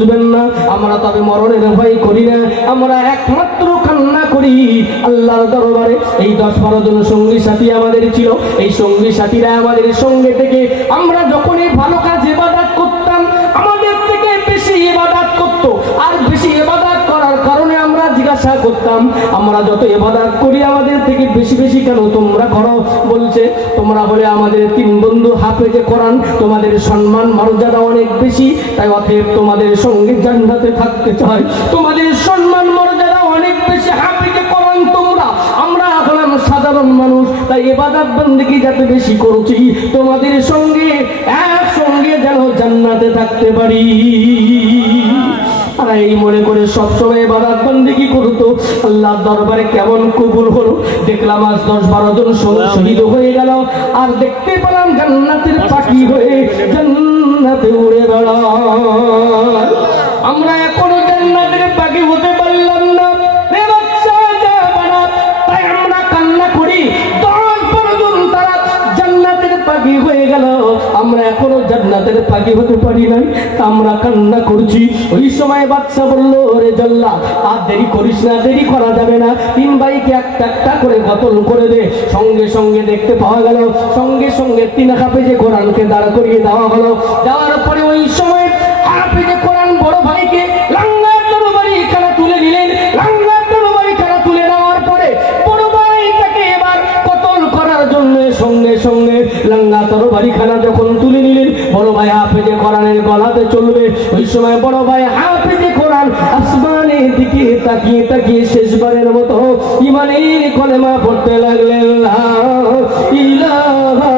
বুঝবেন না। আমরা তবে মরণের ভয় করি না। আমরা একমাত্র কান্না করি আল্লাহর দরবারে। এই দশ বারো জন সঙ্গী সাথী আমাদের ছিল। এই সঙ্গী সাথীরা আমাদের সঙ্গে থেকে আমরা যখনই ভালো জিজ্ঞাসা করতাম, আমরা যত এবাদাত করি আমাদের থেকে বেশি বেশি কেন তোমরা করো? বলছে, তোমরা বলে আমাদের তিন বন্ধু হাফেজে কোরআন, তোমাদের সম্মান মর্যাদা অনেক বেশি, তাই অতএব তোমাদের সঙ্গে জান্নাতে থাকতে চাই। তোমাদের সম্মান মর্যাদা অনেক বেশি, হাফেজে কোরআন তোমরা। আমরা হলাম সাধারণ মানুষ, তাই এবাদাত বন্দিকে যাতে বেশি করছি, তোমাদের সঙ্গে একসঙ্গে যেন জান্নাতে থাকতে পারি। আর এই মনে করে সবসময় বারাত বন্দিগি করতো? আল্লাহ দরবারে কেমন কবুল হলো? দেখলাম আজ দশ বারো জন শহীদ হয়ে গেল। আর দেখতে পেলাম জান্নাতের পাখি হয়ে জান্নাতে উড়ে বেড়ায় আমরা এখনও জান্নাতের পাখি হতে পারলাম না। রে বাচ্চা তাই আমরা কান্না করি। দশ বারো জন তারা জান্নাতের পাখি হয়ে গেল। আমরা এখনও জান্নাতের পাখি হতে পারি নাই। আমরা কান্না করছি। ওই সময় বাচ্চা বলল রে জল্লা, আর দেরি করিস না, দেরি করা যাবে না। তিন ভাইকে একটা একটা করে কতল করে দে। সঙ্গে সঙ্গে দেখতে পাওয়া গেল, সঙ্গে সঙ্গে তিন হাফেজে কোরআনকে দাঁড় করিয়ে দেওয়া হলো। দেওয়ার পরে ওই সময় দিকে তাকিয়ে তাকিয়ে শেষবারের মতো ইমানের কলেমা পড়তে লাগলেন ইলাহা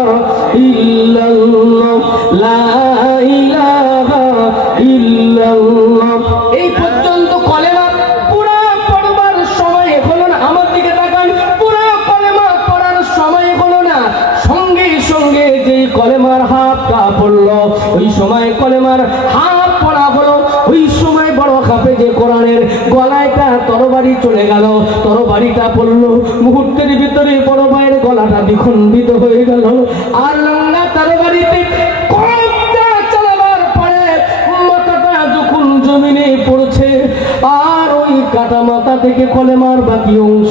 ইল্লাল্লাহ, লা ইলাহা এই সময় না। আমার দিকে তাকান কলেমা সময় না। সঙ্গে সঙ্গে কলেমার ওই সময় কলেমার তরবারিটা পড়ল। মুহূর্তের ভিতরে বড় ভাইয়ের গলাটা বিখণ্ডিত হয়ে গেল। আর লাল্লা তার বাড়িতে জমিনে পড়ছে, আর ওই কাটা মাথা থেকে কলেমার বাকি অংশ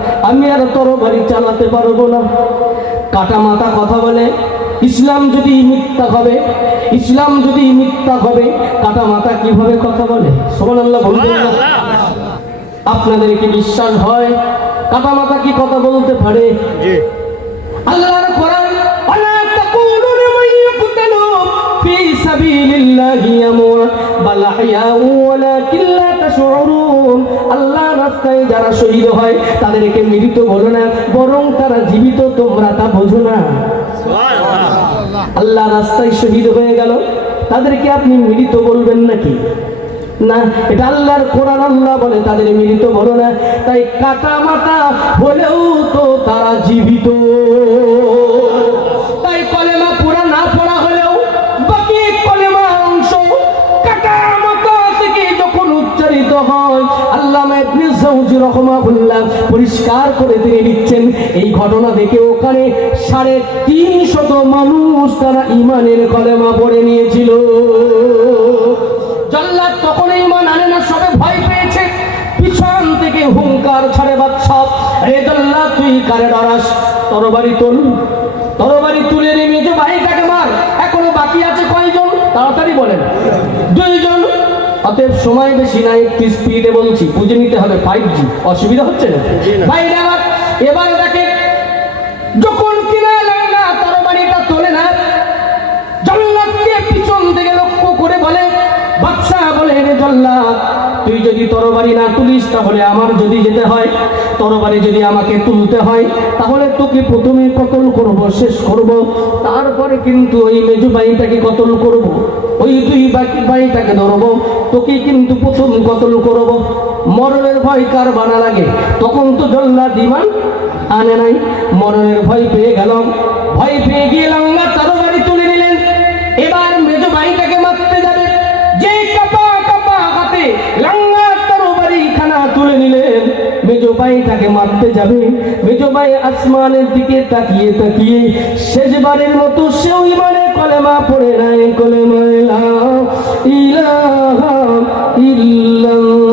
আমি আর তরবারি চালাতে পারব না। কাটা মাথা কথা বলে ইসলাম যদি মিথ্যা হবে ইসলাম যদি মিথ্যা হবে কাটা মাথা কীভাবে কথা বলে? সোমান্লাহ বলবেন না আপনাদের কি বিশ্বাস হয় কাটা মাথা কি কথা বলতে পারে? আল্লাহর কোরআন ফি সাবিলিল্লাহি আমওয়াত বাল আহইয়াউ ওয়ালাকিন লা তাশউরুন। আল্লাহর রাস্তায় যারা শহীদ হয় তাদেরকে মৃত বলো না বরং তারা জীবিত তোমরা তা বোঝো না। আল্লাহ রাস্তায় শহীদ হয়ে গেল তাদেরকে আপনি মৃত বলবেন নাকি? না এটা আল্লাহর কোরআন আল্লাহ বলে তাদের মৃত বলো না। তাই কাটা মাটা হলেও তো তারা জীবিত। ওখানে সাড়ে তিনশত মানুষ তারা ইমানের কলেমা পড়ে নিয়েছিল। জল্লাদ তখন ইমান আনে না সবে ভয় পেয়েছে। পিছন থেকে হুঙ্কার ছাড়ে বাচ্চা রে জল্লাদ তুই কারে ডরাস তরবারি তোল তরবারি তুলে নিয়ে মেজো ভাইটাকে মার? এখনও বাকি আছে কয়জন? তাড়াতাড়ি বলেন। দুইজন। অতএব সময় বেশি নাই একটু স্পিডে বলছি বুঝে নিতে হবে ফাইভ জি অসুবিধা হচ্ছে না? ভাই এবার জল্লাদ তুই যদি তরবারি না তুলিস, তাহলে আমার যদি যেতে হয়, তরবারি যদি আমাকে তুলতে হয়, তাহলে তোকে প্রথমে কতল করব, শেষ করব। তারপরে কিন্তু ওই মেজু ভাইটাকে কতল করব, ওই দুই বাকি ভাইটাকে ধরবো, তোকে কিন্তু প্রথম কতল করব। মরণের ভয় কার বানা লাগে? তখন তো জল্লাদ ইমান আনে নাই। মরণের ভয় পেয়ে গেলাম। ভয় পেয়ে গিয়ে লাঙ্গা তরবারি মেজো ভাইটাকে মারতে যাবে। মেজোবাই আসমানের দিকে তাকিয়ে তাকিয়ে শেষবারের মতো সেও ইমানে কলেমা পড়ে নাই কলেমা ইলাহা ইল্লাল্লাহ।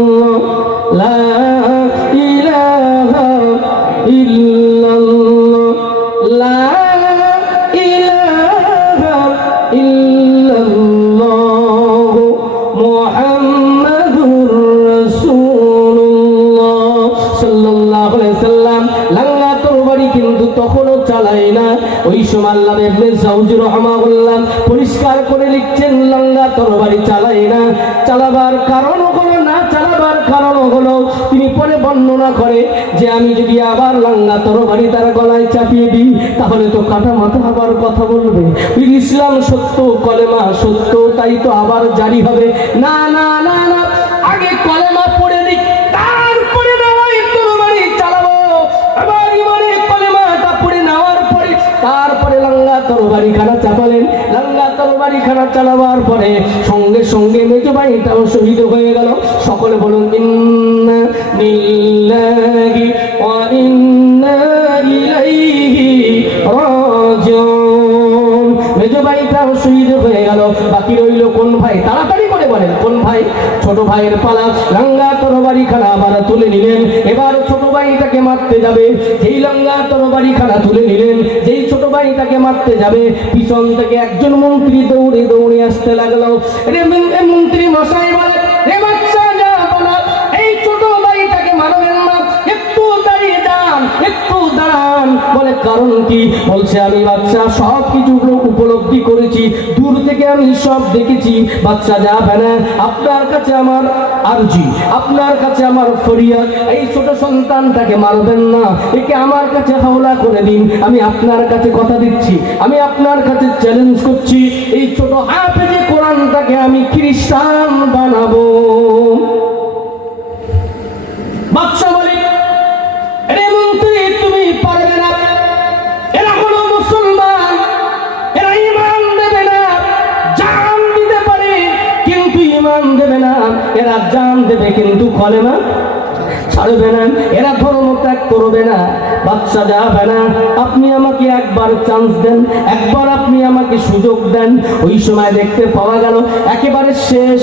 চালায় না ওই সময় আল্লাহ ইবনে সাউজি রাহমাহুল্লাহ পরিষ্কার করে লিখছেন, লাঙ্গা তরবারি চালায় না চালাবার কারণ হলো না, চালাবার কারণ হলো তিনি পরে বর্ণনা করে যে, আমি যদি আবার লাঙ্গা তরবারি তার গলায় চাপিয়ে দিই, তাহলে তো কাটা মাথা আবার কথা বলবে। ইসলাম সত্য, কলেমা সত্য, তাই তো আবার জারি হবে। না না তরবারি খানা চাপালেন। লাঙ্গা তরবারি খানা চালাবার পরে সঙ্গে সঙ্গে মেজবাহিনীটাও শহীদ হয়ে গেল। সকলে বলুন মারতে যাবে। যেই লঙ্গা তরবারি খানা তুলে নিলেন, যেই ছোট ভাই তাকে মারতে যাবে, পিছন থেকে একজন মন্ত্রী দৌড়ে দৌড়ে আসতে লাগল। মন্ত্রী মশাই বলে কারণ কি? বলছে, আমি বাচ্চা সব কিছু উপলব্ধি করেছি। দূর থেকে আমি সব দেখেছি। বাচ্চা যাবে না আপনার কাছে আমার আরজি, আপনার কাছে আমার ফরিয়াদ। এই ছোট সন্তানটাকে মারবেন না। একে আমার কাছে হাওলা করে দিন। আমি আপনার কাছে কথা দিচ্ছি। আমি আপনার কাছে চ্যালেঞ্জ করছি। এই ছোট হাফেজে কোরআনটাকে আমি খ্রিস্টান বানাবো। ইমান দেবে না, এরা জান দেবে কিন্তু কলেমা ছাড়বে না, এরা ধর্ম ত্যাগ করবে না বাচ্চা যাবে না। আপনি আমাকে একবার চান্স দেন, একবার আপনি আমাকে সুযোগ দেন। ওই সময় দেখতে পাওয়া গেল, একেবারে শেষ,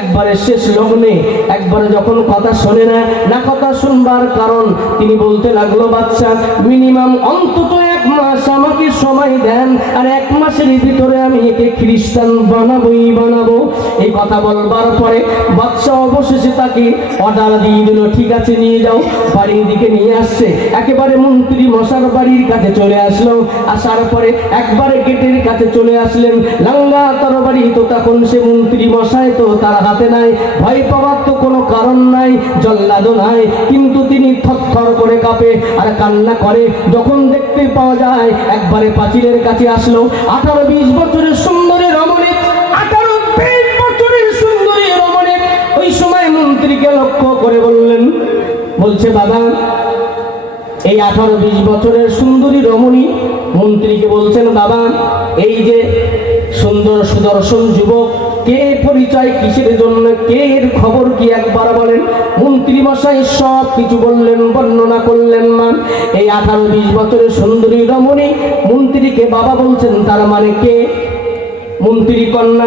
একবারে শেষ লগ্নে, একবারে যখন কথা শোনে না না কথা শুনবার কারণ, তিনি বলতে লাগল বাচ্চা মিনিমাম অন্তত এক মাস আমাকে সময় দেন, আর এক মাসের ভিতরে আমি একে খ্রিস্টান বানাবোই বানাবো। এই কথা বলবার পরে বাচ্চা অবশেষে তাকে অর্ডার দিয়ে দিল, ঠিক আছে, নিয়ে যাও। বাড়ির দিকে নিয়ে আসছে। একেবারে মন্ত্রী মশার বাড়ির কাছে চলে আসলো। আসার পরে একবারে গেটের কাছে চলে আসলেন। লাঙ্গা তরবারি তো তখন সে মন্ত্রী মশাই তো তার হাতে নাই। ভয় পাওয়ার তো কোনো কারণ নাই, জল্লাদও নাই। কিন্তু তিনি থরথর করে কাঁপে আর কান্না করে। যখন দেখতে পাওয়া যায়, একবারে পাঁচিলের কাছে আসলো। আঠারো বিশ বছরের সুন্দরী রমণী, আঠারো বিশ বছরের সুন্দরী রমণী। ওই সময় মন্ত্রীকে লক্ষ্য করে বললেন, বলছে, বাবা, এই আঠারো বিশ বছরের সুন্দরী রমণী মন্ত্রীকে বলছেন, বাবা, এই যে সুন্দর সুদর্শন যুবক কে পরিচয় কিসের জন্য? কে এর খবর কি একবার বলেন? মন্ত্রী মশাই সব কিছু বললেন, বর্ণনা করলেন না এই আঠারো বিশ বছরের সুন্দরী রমণী মন্ত্রীকে বাবা বলছেন, তার মানে কে? মন্ত্রী কন্যা।